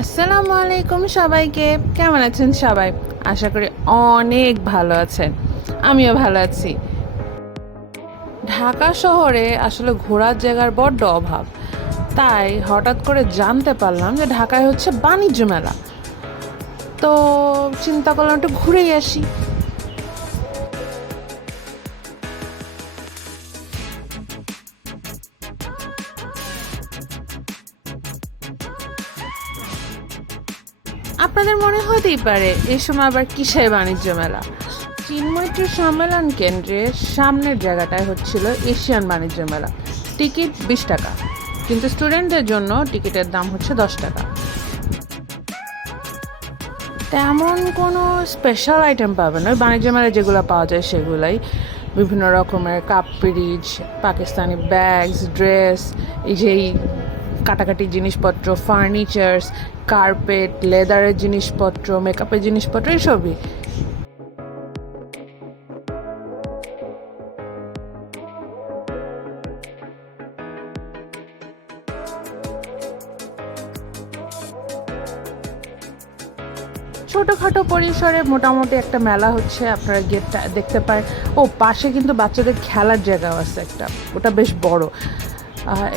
আসসালামু আলাইকুম সবাইকে। কেমন আছেন সবাই? আশা করি অনেক ভালো আছেন। আমিও ভালো আছি। ঢাকা শহরে আসলে ঘোরার জায়গার বড্ড অভাব, তাই হঠাৎ করে জানতে পারলাম যে ঢাকায় হচ্ছে বাণিজ্য মেলা। তো চিন্তা করলাম একটু ঘুরেই আসি। আপনাদের মনে হতেই পারে এই সময় আবার কিসের বাণিজ্য মেলা। চিন্ময়ত্রী সম্মেলন কেন্দ্রের সামনের জায়গাটায় হচ্ছিল এশিয়ান বাণিজ্য মেলা। টিকিট 20 টাকা, কিন্তু স্টুডেন্টদের জন্য টিকিটের দাম হচ্ছে 10 টাকা। তেমন কোনো স্পেশাল আইটেম পাবেন না, ওই বাণিজ্য মেলায় যেগুলো পাওয়া যায় সেগুলাই। বিভিন্ন রকমের কাপ পিরিচ, পাকিস্তানি ব্যাগস, ড্রেস, এই যেই কাটাকাটি জিনিসপত্র, ফার্নিচার্স, কার্পেট, লেদারের জিনিসপত্র, মেকআপের জিনিসপত্র, এসবই। ছোটোখাটো পরিসরে মোটামুটি একটা মেলা হচ্ছে, আপনারা গেটটা দেখতে পারেন। ও পাশে কিন্তু বাচ্চাদের খেলার জায়গাও আছে একটা, ওটা বেশ বড়।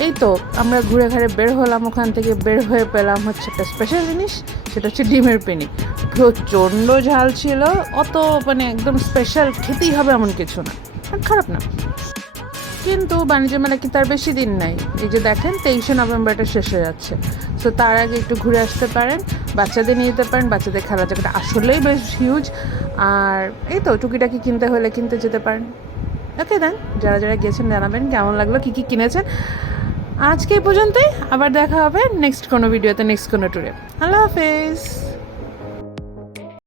এই তো আমরা ঘুরে ঘুরে বের হলাম, ওখান থেকে বের হয়ে পেলাম হচ্ছে একটা স্পেশাল জিনিস, সেটা হচ্ছে ডিমের পেনি। প্রচণ্ড ঝাল ছিল, অত মানে একদম স্পেশাল খেতেই হবে এমন কিছু না, আর খারাপ না। কিন্তু বাণিজ্য মেলা কি তার বেশি দিন নাই? এই যে দেখেন 23শে নভেম্বর এটা শেষ হয়ে যাচ্ছে। সো তার আগে একটু ঘুরে আসতে পারেন, বাচ্চাদের নিয়ে যেতে পারেন। বাচ্চাদের খেলার জায়গাটা আসলেই বেশ হিউজ। আর এই তো টুকিটাকি কিনতে হলে কিনতে যেতে পারেন। ওকে দেন, যারা যারা গেছেন জানাবেন কেমন লাগলো, কী কী কিনেছেন। আজকে এই পর্যন্তই, আবার দেখা হবে নেক্সট কোনো ভিডিওতে, নেক্সট কোনো ট্যুরে। আল্লাহ হাফেজ।